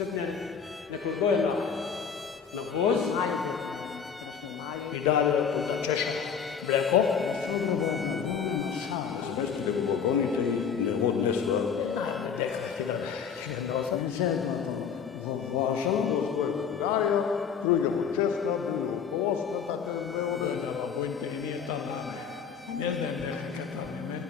Srpnja nekoj godina na voz i dalje da češa mleko. Zbesti da ga gonite i ne vod ne sva. Dekati da jednoza. Važno do svojeg Bulgarija, drugemu Češka, drugemu Polska, tako da je ovdje. Da budete i nije tam rame. Ne znam neke tam ime.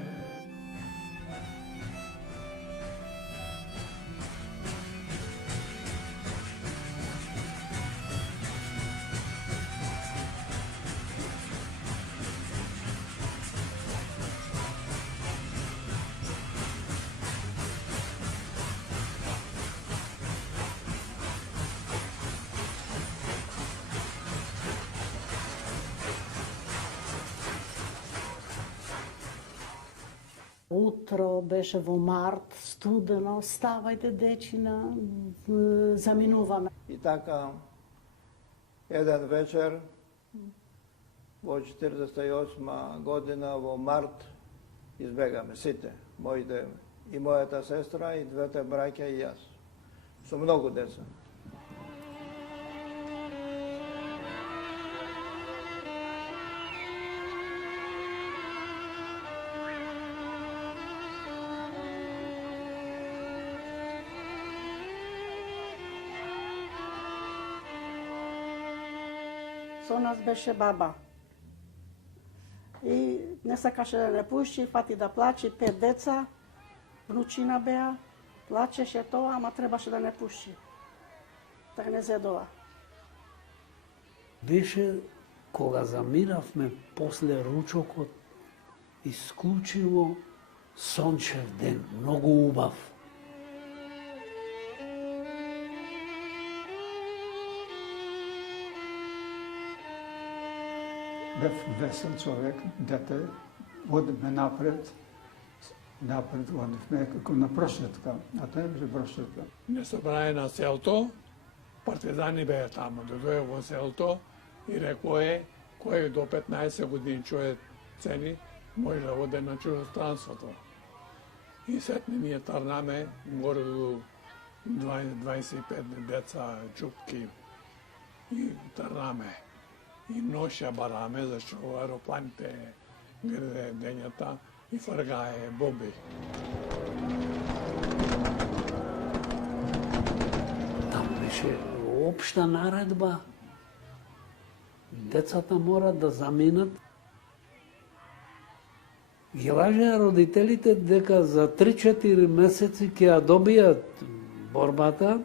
Утро беше во март, студено, ставајте дечина, заминуваме. И така, еден вечер, во 48 година, во март, избегаме сите, моите и мојата сестра, и двете браќа и јас. Со многу деца. Со нас беше баба. И не сакаше да не пуши, фати да плаче, 5 деца, внучина беа, плачеше тоа, ама требаше да не пуши. Така не зедова. Беше кога замиравме после ручокот, исклучиво сончев ден, многу убав. Бев весел човек, дете, одиме напред, одивме како на прошетка, а тоа беше прошетка. Не собрае на селто, партизани беа таму, дојде во селто и рекоe, кој до 15 години чуе цени, може да оде на чужостранството. И сетне ние тарнаме, горе 25 деца, чупки и тарнаме. И ноша бараме, зашто аеропланите граде дењата и фргае бомби. Там беше општа наредба. Децата мора да заминат. Ги лажеа родителите дека за 3-4 месеци ќе ја добијат борбата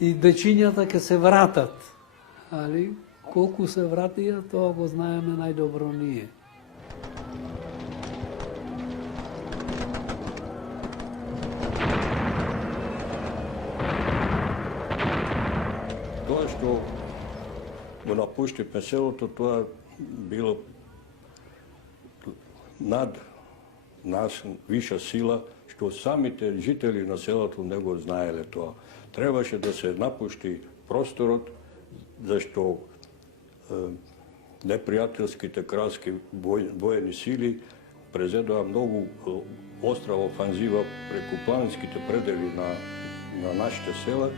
и дечињата ќе се вратат. Али, колку се вратија, тоа го знаеме најдобро ние. Тоа што го напуштивме селото, тоа било над нас виша сила, што самите жители на селото не го знаеле тоа. Требаше да се напушти просторот, зашто непријателските кралски воени сили презедоа многу остра офанзива преку планинските предели на нашите села.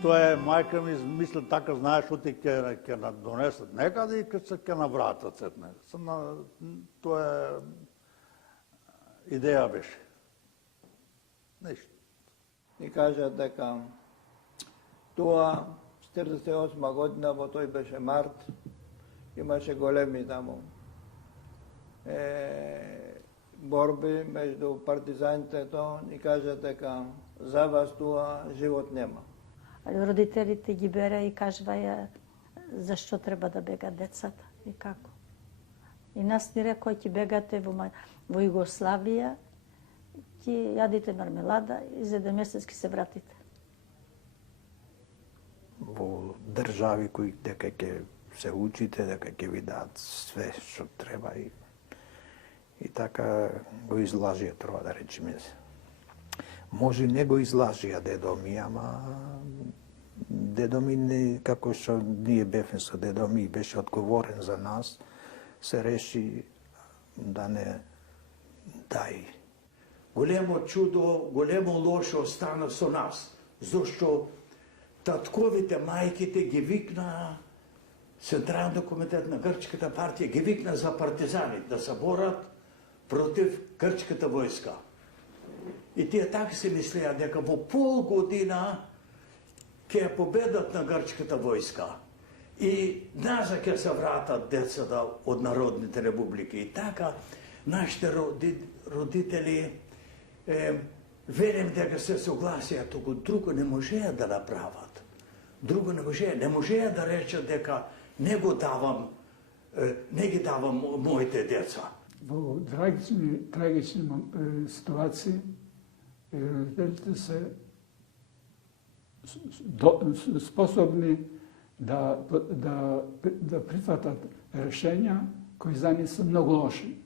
Тоа е, мајка ми мисли така, знаеш, оти ќе на донесат некаде и ќе на вратат сетне. Тоа е идеја беше. Ништо. И кажа дека тоа 48 година, во тој беше март, имаше големи таму борби меѓу партизаните, тоа и кажа дека за вас тоа живот нема. Родителите ги бере и кажуваја зашто треба да бегат децата и како. И нас ни рекоа ќе бегате во Југославија, ќе јадите мармелада и за 1 месец ќе се вратите. Во држави кои дека ќе се учите, дека ќе ви дадат све што треба и така го излажија, треба да речеме. Може не го излажија дедо ми, ама дедо ми не, како што ние бевме со дедо ми, беше одговорен за нас, се реши да не дај. Големо чудо, големо лошо остана со нас, зашто татковите, мајките ги викна Централниот комитет на Грчката партија, ги викна за партизани да се борат против грчката војска. И тие така се мислеа дека во пол година ќе ја победат на грчката војска и назад ќе се вратат децата од народните републики. И така нашите родители верим дека се согласија, туку друго не можеа да направат. Друго не можеа да речат дека не ги давам моите деца. Во трагични ситуации родителите се способни да прифатат решенја кои за нив се многу лоши.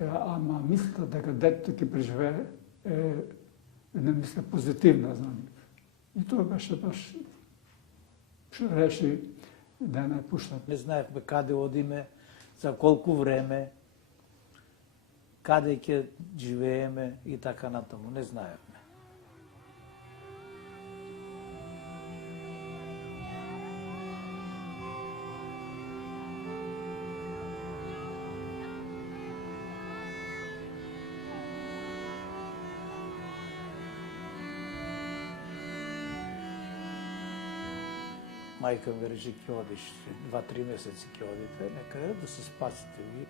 Ама мислата дека детето ќе преживее е една мисла позитивна за нив. И тоа беше баш што реши да не пуштат. Не знаевме каде одиме, за колку време, каде ќе живееме и така натаму. Не знаевме. Мајка ми рече, ќе одиш 2-3 месеци, ќе одите, некаде да се спасите ви.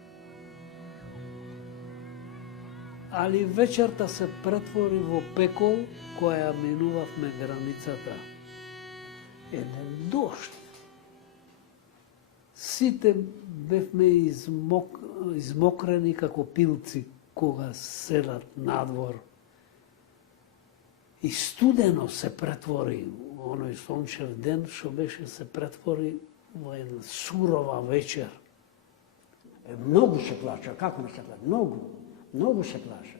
Али вечерта се претвори во пекол која минувавме границата. Еден дожд. Сите бевме измокрени како пилци кога седат надвор. И студено се претвори, оној сончев ден што беше се претвори во една сурова вечер. Многу се плаша, како не се плаша? Многу се плаша.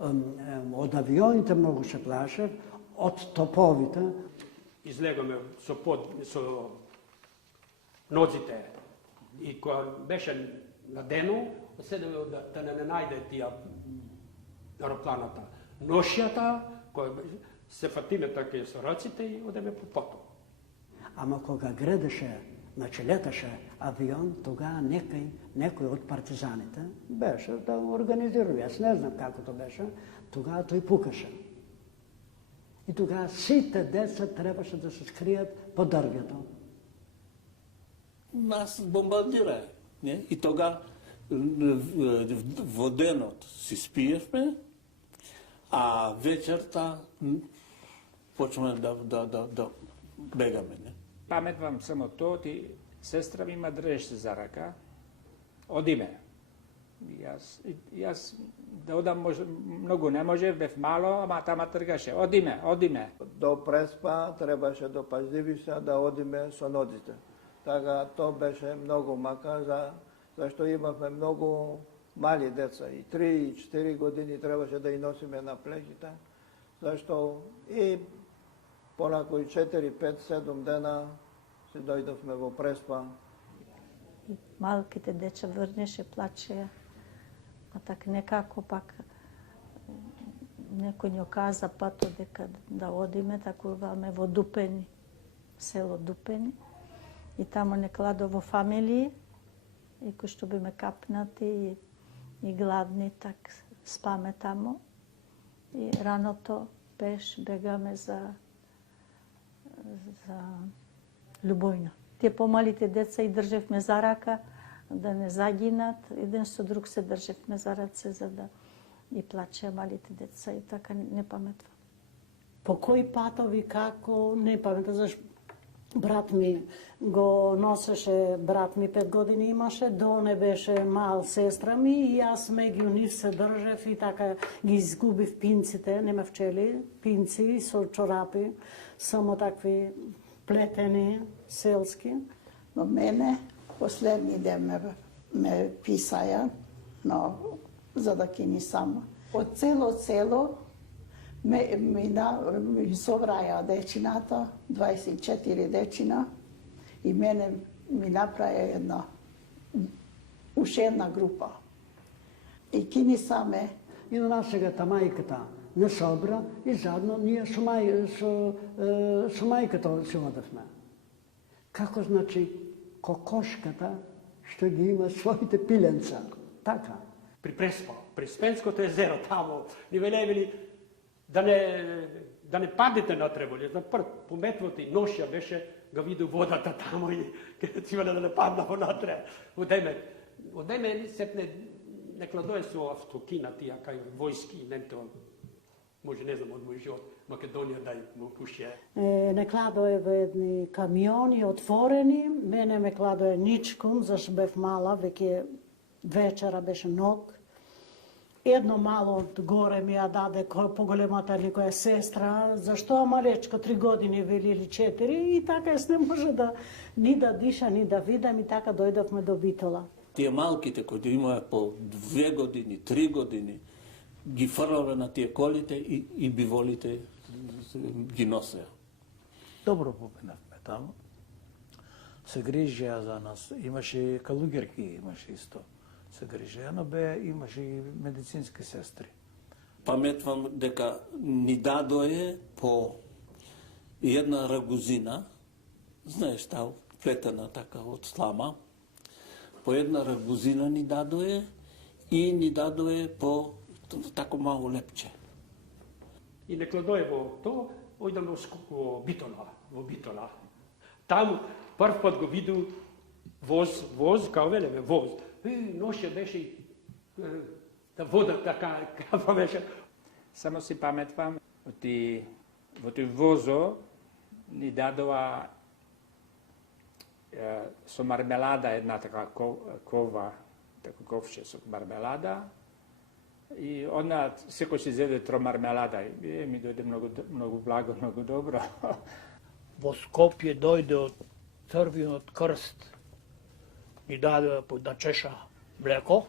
Од авионите многу се плаша, од топовите. Излегаме со нозите и кога беше на дено, седеме да не најде тие аеропланата. Ношјата, која се фатиме така со раците и одеме по поток. Ама кога гредеше, значи леташе авион, тогава некој од партизаните беше да го организирува. Јас не знам како то беше, тогава тој пукаше. И тогава сите деца требаше да се скријат по дрвјето. Нас бомбардира, не? И тога во денот си спиевме, а вечерта почнеме да бегаме. Не? Паметвам само тоа, ти сестра ми ма држеше за рака, одиме. Јас да одам многу не може, бев мало, ама тама тргаше, одиме. До Преспа требаше до Пазливица да одиме со нозите. Така тоа беше многу мака, зашто имавме многу мали деца, и 3 и 4 години требаше да ги носиме на плечите, зашто и понакој 4, 5, 7 дена се дојдовме во Преспа. Малките деча врнеше, плачеја, а так некако пак некој ни оказа пато дека да одиме, така урваме во Дупени, село Дупени, и тамо не кладо во фамилии, и кои што биме капнати и гладни, так спаме тамо. И раното пеш бегаме за Љубојна. Тие помалите деца и држевме за рака да не загинат, еден со друг се држевме за раце за да и плачеа малите деца и така не паметвам. По кои патови, како, не паметам, зашто брат ми го носеше, брат ми 5 години имаше, до не беше мал сестра ми и јас меѓу нив се држев и така ги изгубив пинците, нема вчели, пинци со чорапи, само такви плетени, селски. Но мене последни ден ме писаја, но за да кини сама. Од цело ми собраја дечината, 24 дечина, и мене ми направија уште една група. И кини саме. И на нас сега мајката не собра и задно ние со мајката се одевме. Како значи кокошката што ги има своите пиленца. Така. При Спенското езеро тамо, ни велели да не паднете на Треболје. На прв пометвото и ношја беше, ga видел водата тамо и ќе да не падна внатре. Одеме сепне не кладое со автокина тија кај војски, нето може не знам од мој живот, Македонија да му пуше. Не кладое во едни камиони отворени, мене ме кладое ничком, зашто бев мала, веќе вечера беше ног. Едно мало од горе ми ја даде поголемата некоја сестра, зашто малечко 3 години вели или 4, и така јас не може ни да диша, ни да видам, и така дојдовме до Битола. Тие малките кои имаа по 2 години, 3 години, ги фрлале на тие колите и биволите ги носеа. Добро попинавме таму. Се грижеа за нас. Имаше калугерки, имаше исто. Се грижеа, но имаше и медицински сестри. Паметвам дека ни дадое по една рагузина, знаеш таа плетена така од слама, по една рагузина ни дадое и ни дадое по тако мало лепче. И не кладое во то, ојдам во Битола. Таму прв пат го виду воз, као велеме, воз. Ноше беше да вода така, као беше. Само си паметвам, во тој возо ни дадоа со мармелада една така кова, така ковче со мармелада. И она секој си зеде тро мармелада. Ми дојде многу благо, многу добро. Во Скопје дојде од Црвениот крст. Ни даде да чеша млеко.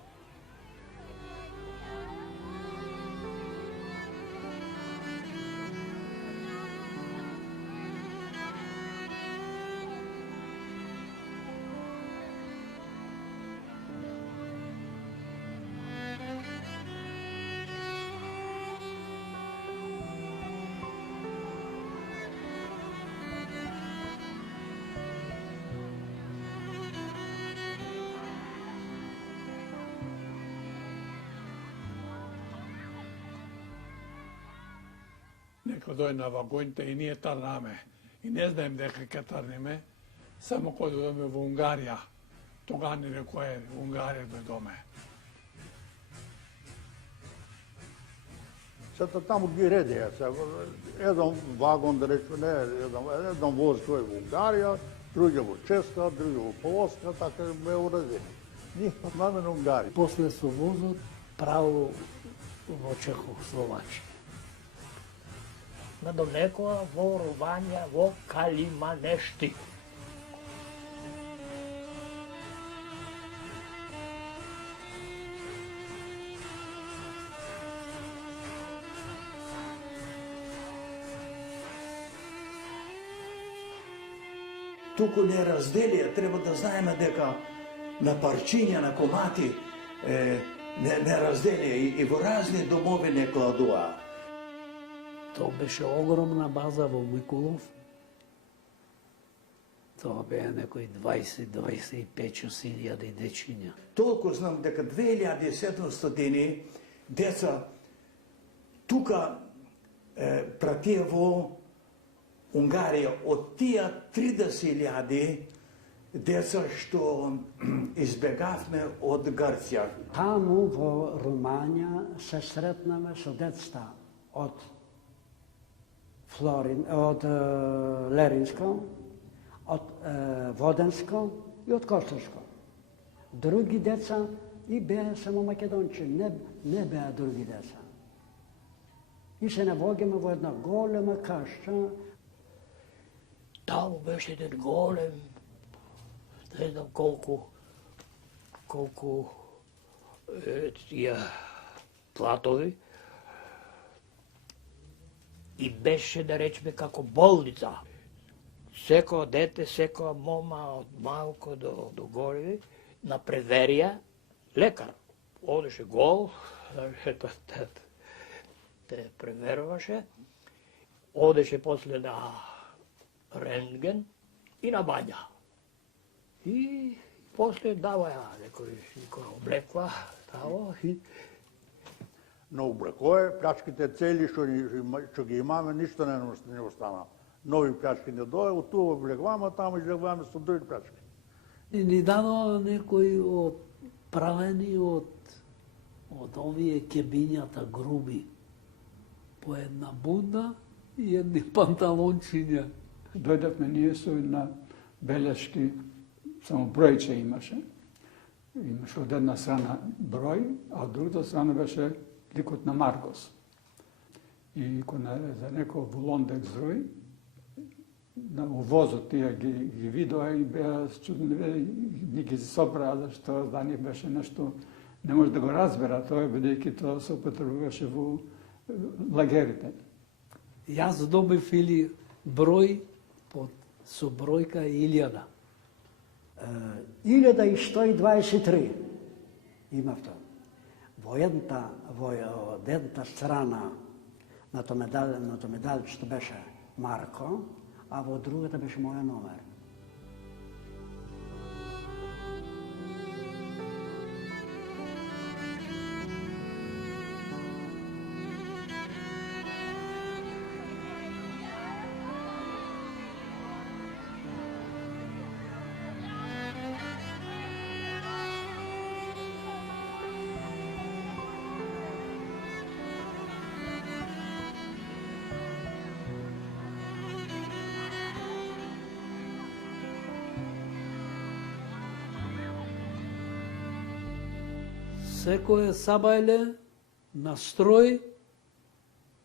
Нека дојде на вагоните и ние тарнаме. И не знаем дека ќе тарнеме, само кога дојдеме во Унгарија. Тога ни рекоја Унгарија дојдоме. Сето таму ги редеа. Еден вагон, да речеме, еден воз тој во Унгарија, други во Чешка, други во Полска, така ме уредени. Ние патнаме на Унгарија. После со возот право во Чехословачија. Надалеко во Рувања, во Калиманешти. Туку неразделие, треба да знаеме дека на парчиња, на комати неразделие и во разни домови не кладуа. Тоа беше огромна база во Микулов. Тоа беа некои 20-25 хиљади дечиња. Толку знам дека 2700 деца тука пратија во Унгарија. Од тие 30.000 деца што избегавме од Грција. Таму во Руманија се сретнаме со децата од Леринско, од Воденско и од Костовско. Други деца и беа само македонци, не беа други деца. И се навоѓаме во една голема кашча. Таму беше еден голем, не знам колку тие платови, и беше, да речеме, како болница. Секој дете, секоја мома од малко до горе на преверија лекар. Одеше гол, те преверуваше, одеше после на рентген и на бања. И после даваја некој облекла, таво и Но убракое, плячките цели што ги имаме, ништо не остана. Нови плячки не дое, од туа облегваме, таму излегваме со други плячки. И ни дадоа некои од правени од овие кебињата груби. По една бунда и едни панталончиња. Дојдавме ние со една белешки, само бројче имаше. Имаше од една страна број, а од другата страна беше ликот на Маркос. И кога за некој во Лондек зрој, на увозот тие ги видоа и беа чудни, ни ги собраа, зашто за нив беше нешто, не може да го разбера тоа, бидејќи тоа се употребуваше во лагерите. Јас добив или број со бројка 1000. 1123 имав тоа. Во едната страна на тоа медалчето беше Марко, а во другата беше моја номер. Секој сабајле, настрој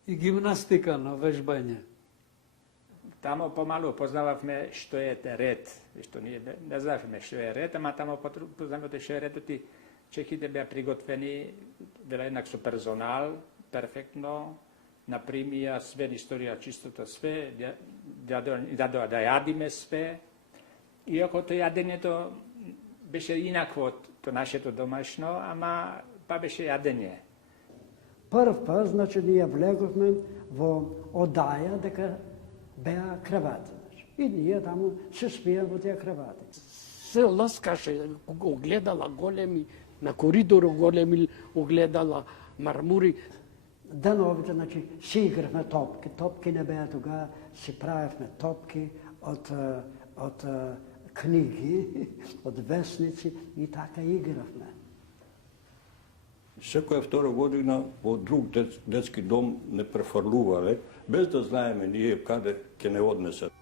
и гимнастика на вежбање. Тамо помалу познававме што е ред, што ние не знаевме што е ред, ама тамо познавате што е редот и чехите беа приготвени, беа еднак со персонал, перфектно, напримија све историја чистото све, дадоа да јадиме све. Иако тоа јадењето беше инакво од нашето домашно, ама па беше јадење. Прв пат, значи, ние влеговме во одаја дека беа кревати. И ние таму се спија во тие кревати. Се ласкаше, огледала големи, на коридор големи огледала мармури. Деновите, значи, си игравме топки. Топки не беа тога, си правевме топки од книги, од весници и така игравме. Секоја втора година во друг детски дом не префрлувале, без да знаеме ние каде ќе не однесат.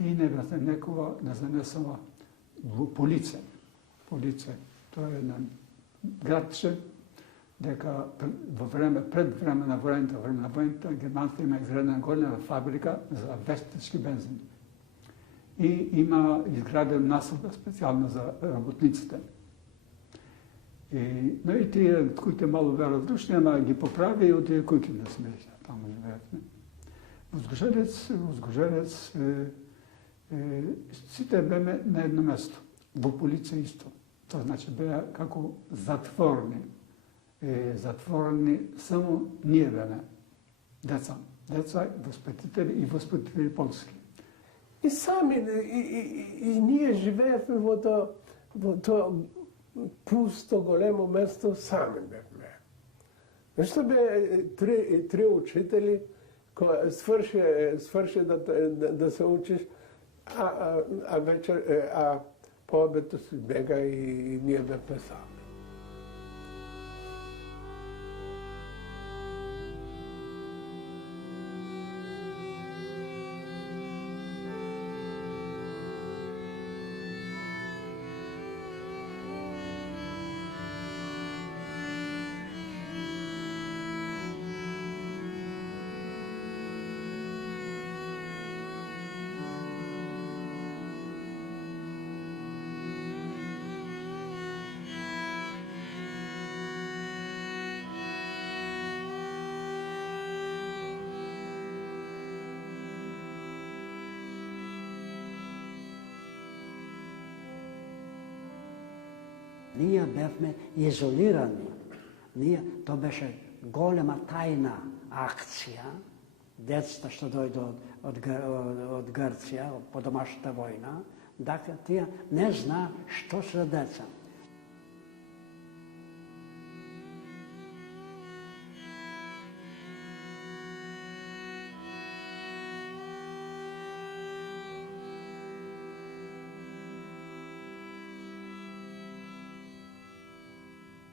И некога не занесува во Полице. Полице, тоа е едно градче, дека пред време на војната, германците има изградена голема фабрика за вестнички бензин. И има изграден насока специјално за работниците. Но и тие, кои мало веродушни, ама ги поправи и отие кои ќе не смеја, таму живеевме. Возгожерец, сите беме на едно место. Во Полице исто. Тоа значи беа како затворни. Затворени само ние беме. Деца, воспитители и воспитители полски. И сами, и ние живеевме во тоа пусто големо место, сами бевме. Нешто бе три учители, кои сврши да се учиш, а вечер, по обето си бега и ние бевме сами. Ние бевме изолирани. То беше голема тајна акција. Децата што дојде од Грција, по домашната војна, дека тие не знаа што се деца.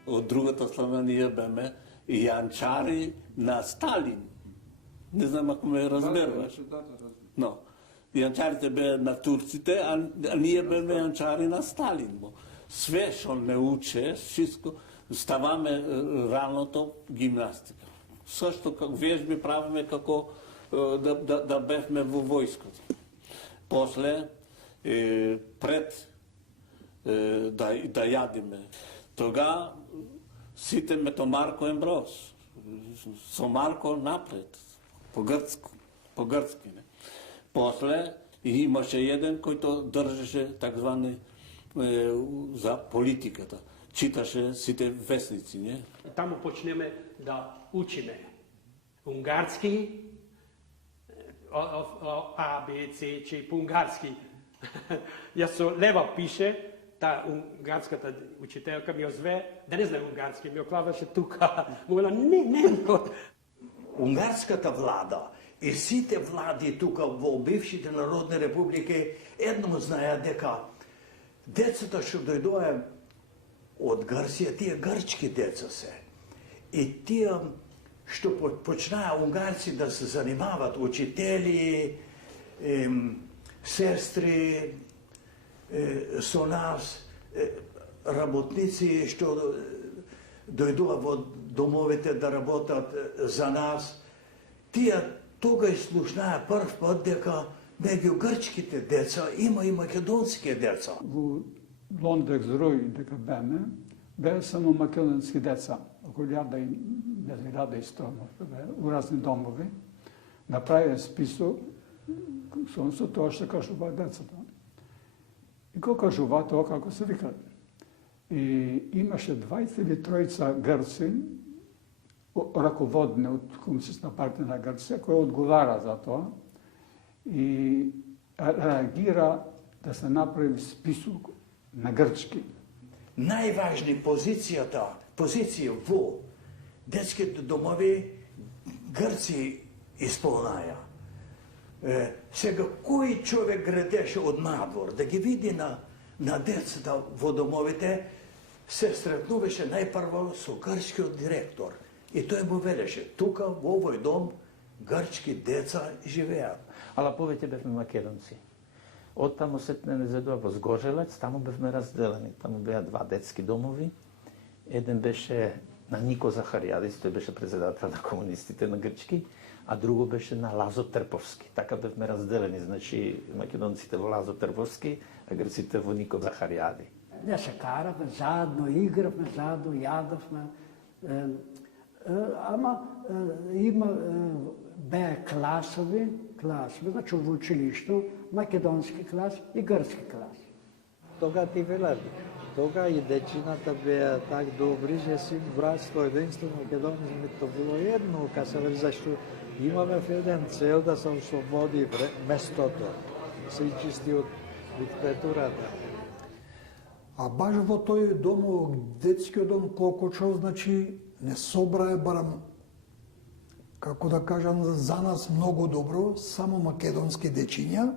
Од другата страна ние беме јанчари на Сталин. Не знам ако ме разберуваш. Но, јанчарите беа на турците, а ние беме јанчари на Сталин. Све што не уче, всичко, ставаме раното гимнастика. Сошто вежби правиме како да бевме во војското. После, пред да јадиме, тога сите мето Марко Емброс. Со Марко напред, по грцки. После имаше еден којто држеше такзвани за политиката. Читаше сите вестници, не? Тамо почнеме да учиме унгарски, А, Б, С, Ч, по-унгарски. Јас со лева пише, та унгарската учителка ми озве, да не знам унгарски, ми оклаваше тука. Мога не. Унгарската влада и сите влади тука во бившите народни републики едно знаеа дека децата што дојдоа од Грција, тие грчки деца се. И тие што почнаа унгарци да се занимават, учители, сестри, со нас, работници што дојдоа во домовите да работат за нас, тие тога слушнаа прв пат дека меѓу грчките деца има и македонски деца. Во Лондек Зруј дека беа само македонски деца, околу 1100 у разни домови. Направија список со тоа што кажуваат децата. И кој кажува тоа како се вика. И имаше 20 или 30 грци, раководни од Комунистична партија на Грција, кој одговара за тоа и реагира да се направи список на грчки. Најважни позиција во детските домови грци исполнаја. Сега, кој човек градеше од надвор, да ги види на децата во домовите, се сретнуваше најпрво со грчкиот директор. И тој му велеше, тука, во овој дом, грчки деца живеат. Ала повеќе бевме македонци. Од таму сетне не задоа во Згорелец, таму бевме разделени. Таму беа два детски домови. Еден беше на Нико Захаријадис, тој беше председател на комунистите на грчки, а друго беше на Лазо Трповски. Така бевме разделени, значи македонците во Лазо Трповски, а грците во Нико Захаријади. Не се каравме, заедно игравме, заедно јадовме. Ама беа класови, значи во училишто, македонски клас и грцки клас. Тога ти велам, тога и дечината беа так добри, че си братство, единство, македонизм, то било едно, ка се вели, зашто имаме еден цел да се ослободи местото, се изчисти од диктатурата. А баш во тој дом, детскиот дом Клокочов, значи, не собрае барам, како да кажам, за нас многу добро, само македонски дечиња.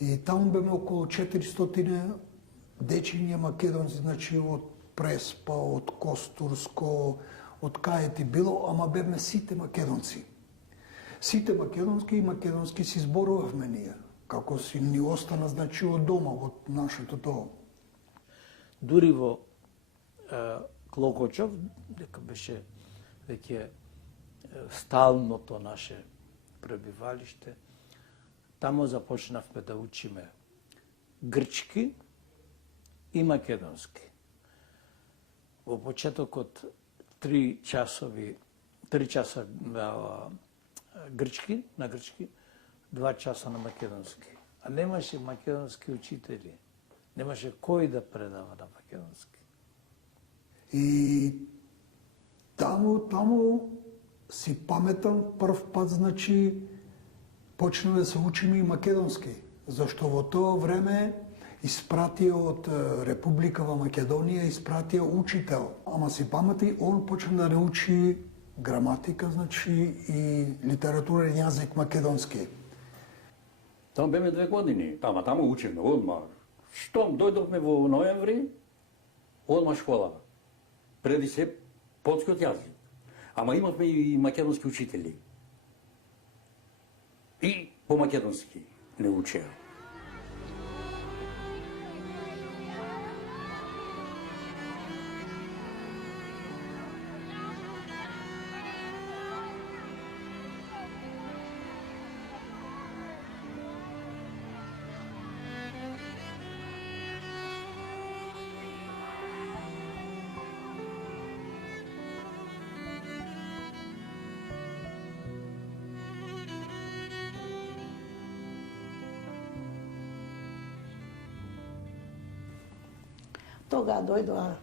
И таму беме околу 400 дечиња македонци, значи од Преспа, од Костурско, од кај ти било, ама бевме сите македонци. Сите македонски и македонски си зборувавме ние, како си ни остана, значи, од дома, од нашето тоа. Дури во Клокочов, дека беше веќе сталното наше пребивалиште, тамо започнавме да учиме грчки и македонски. Во почетокот 3 часа грчки, на грчки, 2 часа на македонски. А немаше македонски учители. Немаше кој да предава на македонски. И таму си паметам прв пат, значи, почнаме да се учиме и македонски. Зашто во тоа време испратија од Република во Македонија, испратија учител. Ама си памети, он почна да научи граматика, значи, и литературен јазик македонски. Там беме 2 години, таму учиме, одма. Штом дојдовме во ноември, одма школа. Преди се полскиот јазик. Ама имавме и македонски учители. И по македонски не учеа. Тога дојдоа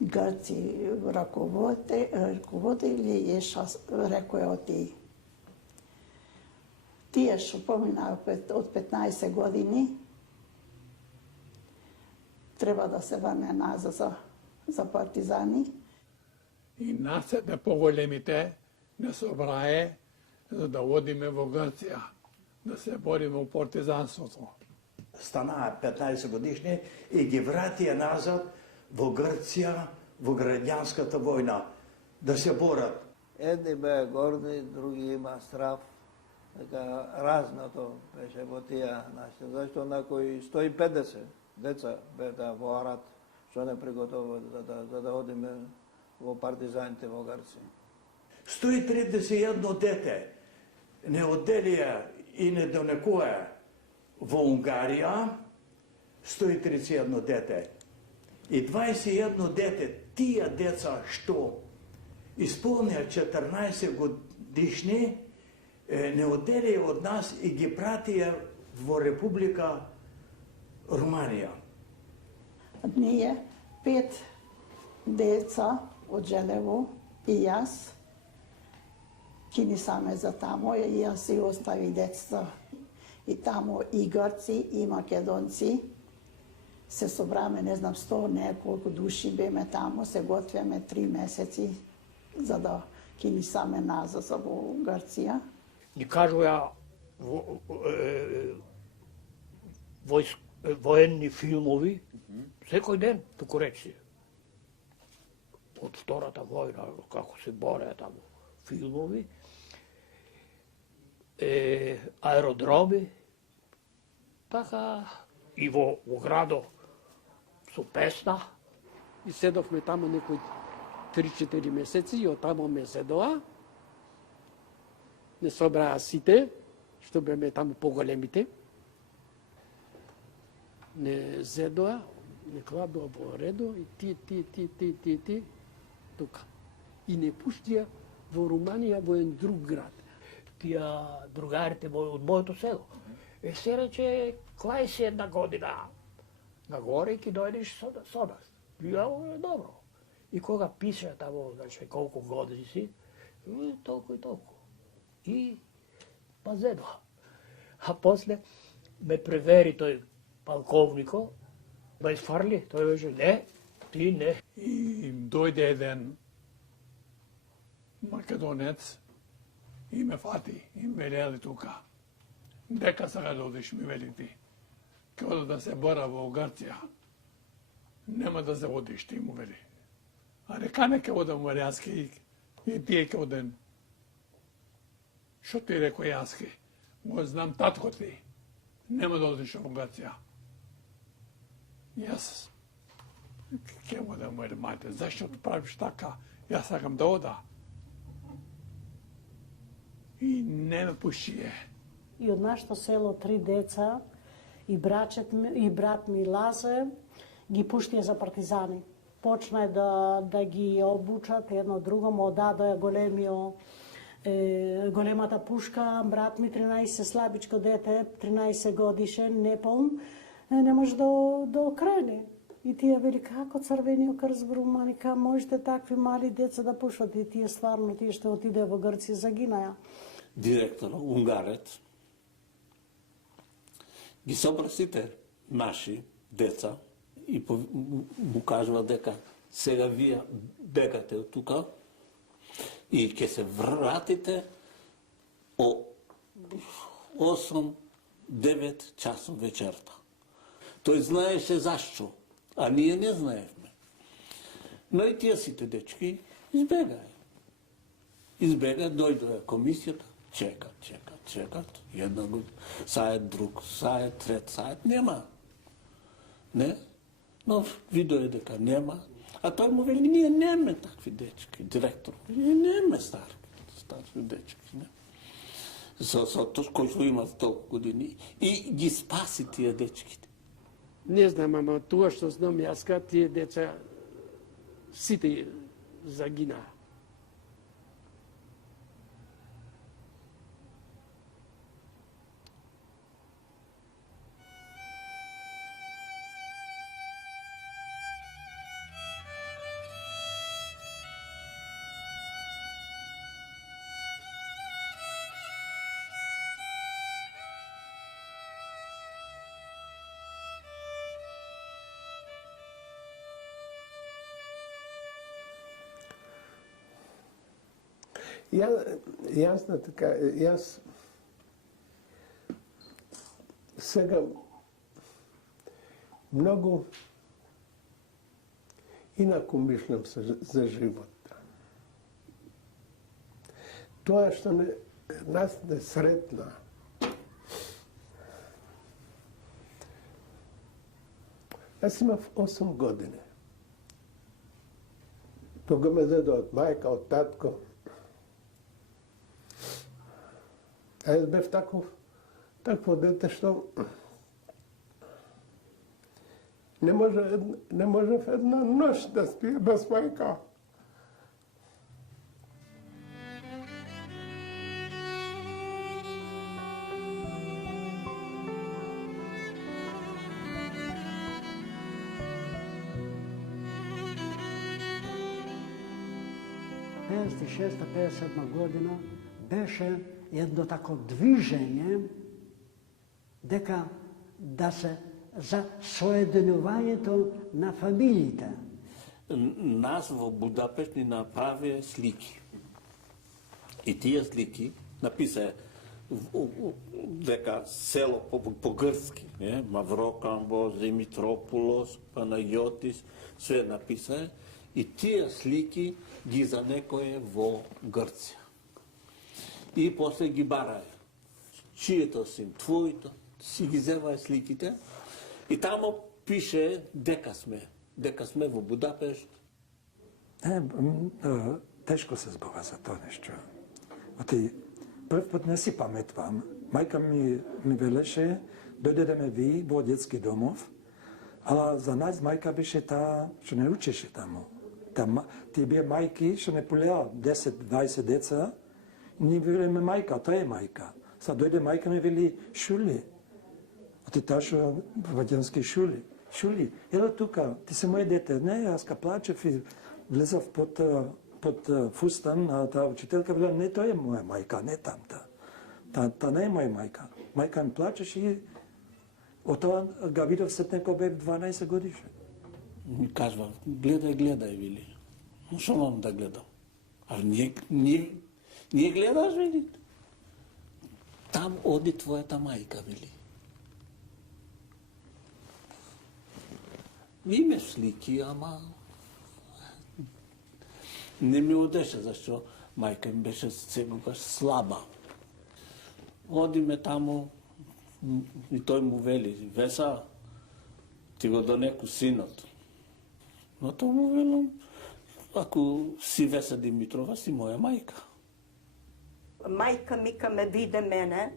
Грци раководители и рекоја оти. Тие што поминаа од 15 години треба да се врне назад за партизани. И насете поголемите не собрае за да одиме во Грција, да се бориме во партизанството. Станаа 15 годишни и ги вратија назад во Грција, во граѓанската војна, да се борат. Едни беа горди, други има страв. Така разното беше во тие нашите. Зашто накои 150 деца беа во Арат, што не приготовуват за да одиме во партизаните во Грција. 131 дете не одделија и не донекоја во Унгарија, 131 дете. И 21 дете, тие деца што исполнија 14 годишни, не одделија од нас и ги пратија во Република Руманија. Ние 5 деца од Женево и јас кини саме за тамо и јас си остави деца. И тамо и Грци и македонци се собраме, не знам, 100 неколку души беме тамо, се готвиме 3 месеци за да кини саме назад во Грција. Ни кажуја военни филмови, секој ден, туку речи. Од Втората војна, како се бореа тамо, филмови, аеродроми, така и во градо со песна. И седовме таму некои 3-4 месеци и од таму ме седоа. Не собраа сите, што беме таму поголемите. Не зедоа, не кладоа во редо и ти, тука. И не пуштија во Руманија во еден друг град. Тие другарите од моето село. Се рече, клај си 1 година нагоре и ки дојдеш со нас. Ја е добро. И кога пише тамо, значи, колку години си, толку и толку. И пазедоа. А после ме превери тој полковнико, ме изфарли, тој беше, не, ти не. И дојде еден македонец и ме фати и ме вели тука. Дека сега да одиш, ми вели ти. Ке ода да се бора во Грција. Нема да се одиш, ти му вели. А река не ке одам во Јаски и тие ке оден. Шо ти реко Јаски? Го знам татко ти. Нема да одиш во Грција. Јас ке одам во мајте. Зашто правиш така? Јас сакам да ода. И не ме пушие. И од нашето село 3 деца и брат ми Лазе ги пуштија за партизани. Почна да ги обучат едно друго, му дадоа големата пушка, брат ми 13 слабичко дете, 13 годишен, неполн, не може да окрени. И тие вели, како Црвениот крст во Руманија, можете такви мали деца да пушат, и тие стварно, тие што отиде во Грција, загинаја. Директор, унгарец, ги собра сите наши деца и му кажува дека сега вие бегате од тука и ќе се вратите о 8-9 часов вечерта. Тој знаеше зашто, а ние не знаевме. Но и тие сите дечки избегаја. Избегаја, дојдоја комисијата, чекат, една сајат, друг сајат, трет сајат, нема. Не? Но видоја дека нема, а тој му вели, ние неме такви дечки, директор, ние неме стари дечки, не? Со тој кој што има толку години и ги спаси тие дечките. Не знам, ама тоа што знам јаска, тие деца сите загинаа. Јас сега многу инаку мислам за живот. Тоа што нас не сретна, јас имав 8 години. Тога ме зедо од мајка, од татко. А јас бев такво дете што не можев една ноќ да спие без мајка. В 56-57 година беше едно тако движење дека да се за соединувањето на фамилиите. Нас во Будапешт ни направија слики. И тие слики написаа дека село по грцки, Маврокамбос, Димитропулос, Панајотис, све написаа. И тие слики ги занекоја во Грција. И после ги бараја. Чието сим, твоето, си ги зеваја сликите. И тамо пише дека сме во Будапешт. Тешко се збога за тоа нешто. Прв пат не си паметвам. Мајка ми велеше, дојдеме ви во детски домов, ала за нас мајка беше таа што не учеше таму. Тие бие мајки што не полеа 10-20 деца, ни велеме мајка, тоа е мајка. Са дојде мајка ми вели Шули. Ти таа што во македонски Шули. Шули, ела тука, ти се моје дете. Не, јас ка плачев и влезав под фустан, а таа учителка вела, не, тоа е моја мајка, не тамта. Та не е моја мајка. Мајка ми плачеше и од тоа га видов сетне кога бев 12 годишен. Ми кажува, гледај, вели. Што мам да гледам? А ние гледаш, вели. Там оди твојата мајка, вели. Имаш слики, ама не ми одеше, зашто мајка ми беше секогаш слаба. Одиме таму и тој му вели, Веса, ти го донеку синот. Но тоа му велам, ако си Веса Димитрова, си моја мајка. Мајка Мика ме виде мене,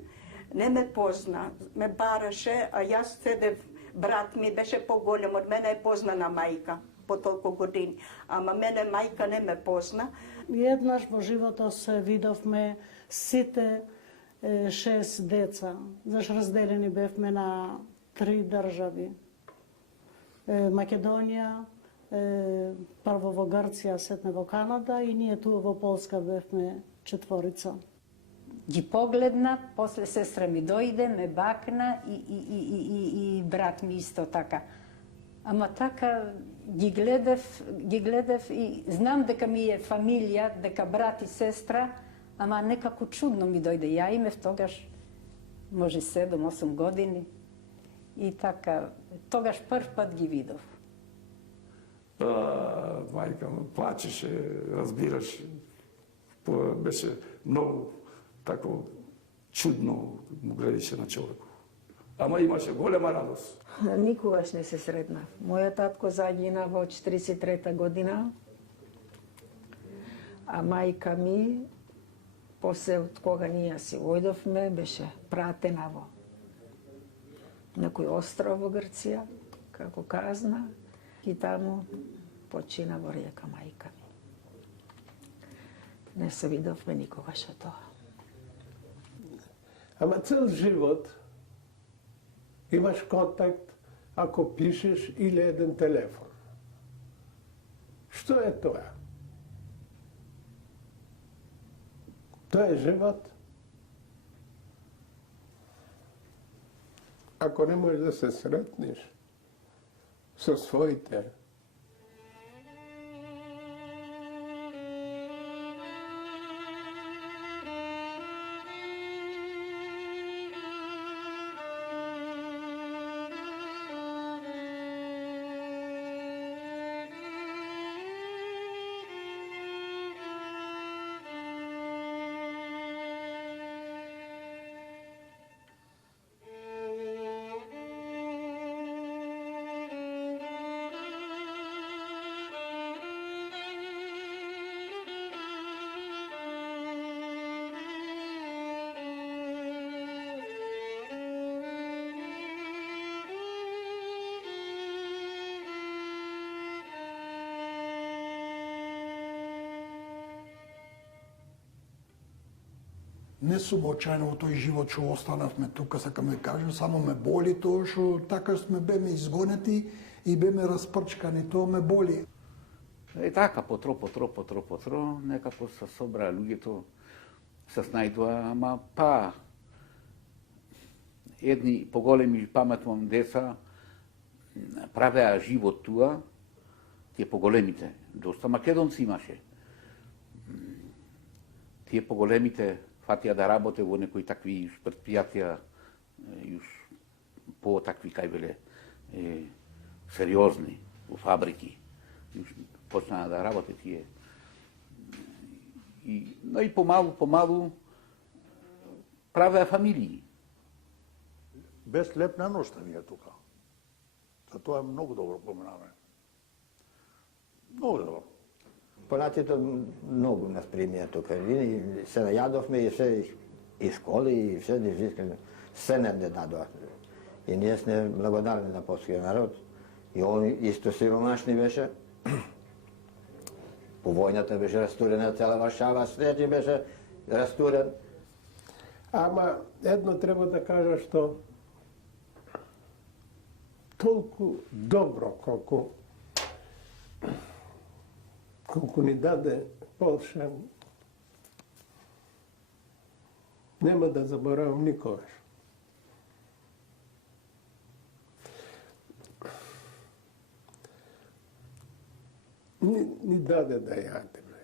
не ме позна, ме бараше, а јас седев, брат ми беше поголем од мене, е познана мајка по толку години, ама мене мајка не ме позна. Еднаш во животот се видовме сите 6 деца, зашто разделени бевме на 3 држави. Македонија, прво во Грција, сетне во Канада и ние туа во Полска бевме 4. Ги погледна, после сестра ми дојде, ме бакна и брат ми исто така. Ама така ги гледав и знам дека ми е фамилија, дека брат и сестра, ама некако чудно ми дојде. Ја имев тогаш, може 7-8 години. И така, тогаш прв пат ги видов. Мајка му плачеше, разбираш, беше многу тако чудно му гледаше на човекот. Ама имаше голема радост. Никогаш не се сретнав. Мојот татко загина во 43 година, а мајка ми, после од кога ние си ојдовме, беше пратена во некој остров во Грција, како казна, и таму почина во река мајка ми. Не се видовме никогаш од тоа. Ама цел живот имаш контакт ако пишеш или еден телефон. Што е тоа? Тоа е живот. Ако не можеш да се сретнеш со своите, не сум очајно во тој живот што останавме тука, сакам да кажам, само ме боли тоа што така сме беме изгонети и беме распрчкани, тоа ме боли. И така, потро, некако се собра луѓето, се снајдоа, ама па, едни поголеми паметувам деца, правеа живот туа, тие поголемите, доста македонци имаше. Тие поголемите фатија да работе во некои такви предпријатија, по такви, кај веле, сериозни, во фабрики. Почнаа да работе тие. Но и помалу правеа фамилии. Без леп на ношта ние тука. За тоа е многу добро поминаваме. Многу добро. Полаците многу нас примија тука. Се најадовме и се и школи и се се не дадоа. И ние сме благодарни на полскиот народ. И он исто сиромашни беше. По војната беше растурена цела Варшава, свети беше растурен. Ама едно треба да кажа што толку добро колку ни даде Полша, нема да заборавам никогаш. Ни даде да јадеме.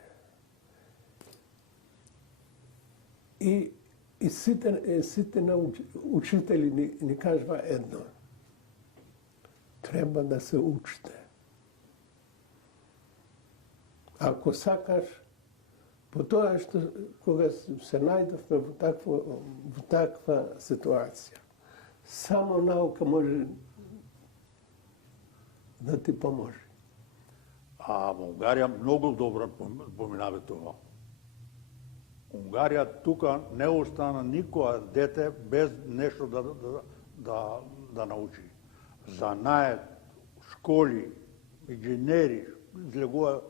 И сите учители ни кажува едно. Треба да се учите. Ако сакаш, по тоа што кога се најдовме во таква ситуација, само наука може да ти поможе. А во Унгарија многу добро поминаве тоа. Унгарија тука не остана никоја дете без нешто да научи. Занаед, школи, инженери, излегува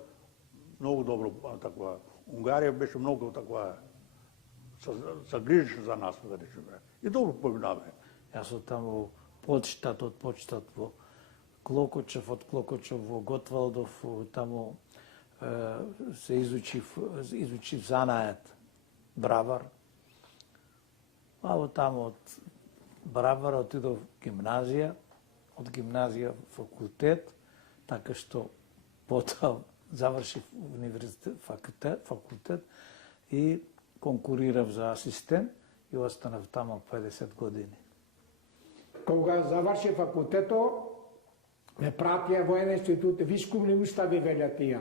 многу добро таква. Унгарија беше многу таква, се грижеше за нас, да речеме. И добро поминаве. Јас сум таму од почетот во Клокочев, од Клокочев во Готвалдов, таму се изучив занаед бравар. А во таму од бравара отидов гимназија, од гимназија факултет, така што потоа завршив факултет и конкурирав за асистент и останав таму 50 години. Кога заврши факултето, ме пратија во еден институт, вишкувни устави велја тие,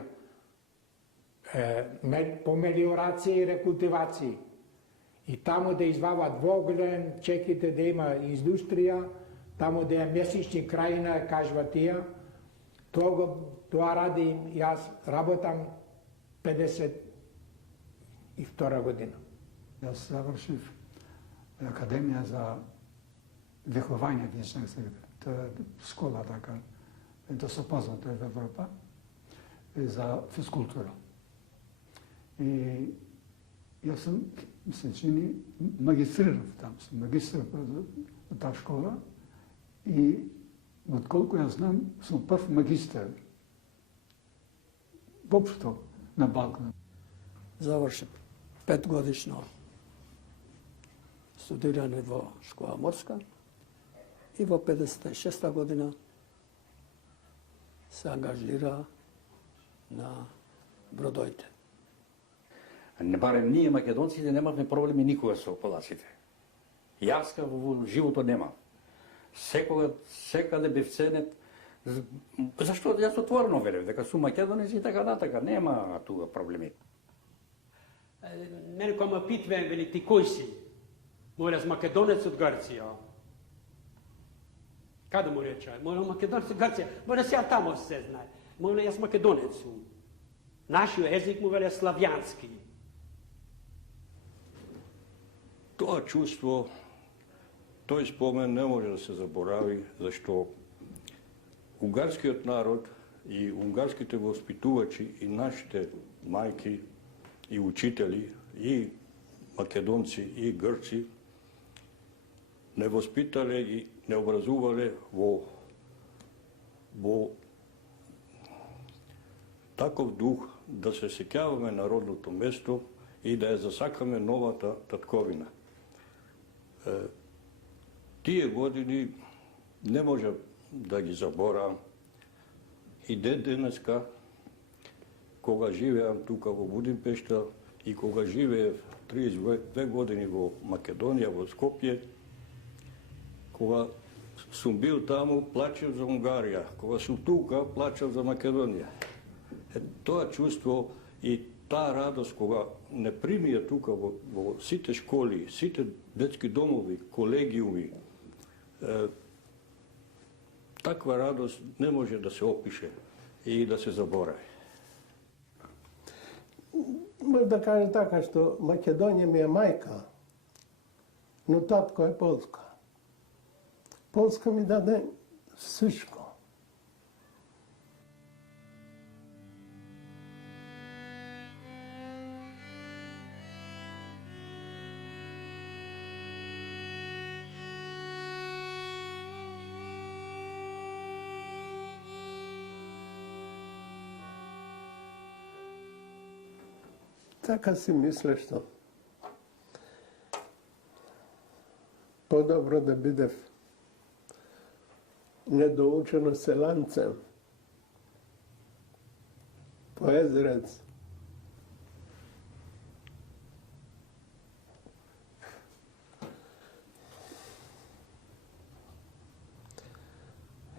по мелиорација и рекултивација. И таму да извават воглен, чеките да има индустрија, таму да е месечни крајина, кажува тие. Тоа ради, јас работам 52 година. Јас завршив Академија за виховање, тоа е школа така, тоа се познато во Европа, за физкултура. И јас сум, се чини, магистрирав таму, сум магистр во таа школа и отколку јас знам, сум прв магистр воопшто на Балкан. Завршив 5-годишно студирање во школа морска и во 56 година се ангажира на бродоите. Барем ние македонците немавме проблеми никога со полаците. Јаска во животот немав. Секаде бев ценет. Зашто јас отворено верев дека сум македонец и така натака, нема тука проблеми. Мене кога ме питваат, вели ти кој си? Мојас македонец од Грција. Каде му рече? Мојас македонец од Грција. Мојас ја тамо се знае. Мојас македонец сум. Нашиот език му веле славјански. Тоа чувство, тој спомен не може да се заборави, зашто унгарскиот народ и унгарските воспитувачи и нашите мајки и учители, и македонци, и грци, не воспитале и не образувале во таков дух да се сеќаваме на родното место и да ја засакаме новата татковина. Тие години не може да ги заборавам и денеска, кога живеам тука во Будимпешта и кога живеев 32 години во Македонија, во Скопје, кога сум бил таму, плачев за Унгарија, кога сум тука, плачев за Македонија. Тоа чувство и таа радост кога не примија тука во сите школи, сите детски домови, колегиуми, таква радост не може да се опише и да се заборави. Може да кажем така, што Македонија ми е мајка, но татко е Полска. Полска ми даде всичко. Така си мисля, што подобро да бидев недоучено селанце, поезрец,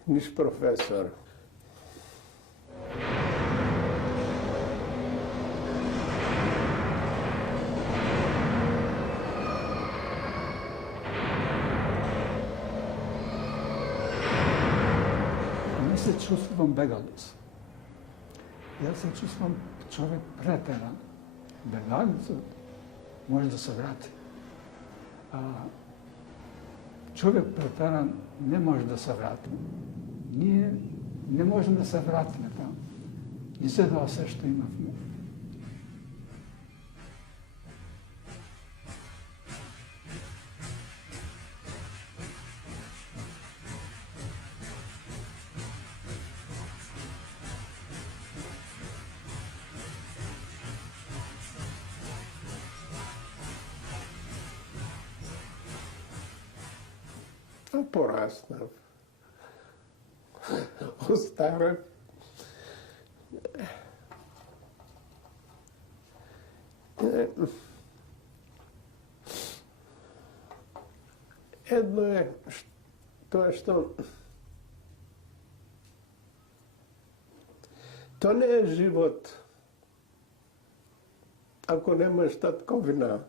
низ професор. се чувствувам бегалец. Јас се чувствувам човек претеран. Бегалецот може да се врати. А човек претеран не може да се врати. Ние не можем да се вратиме таму. И се тоа се што имавме. Pa porasnав. Остарав. Едно е тоа што тоа не е живот ако немаш татковина.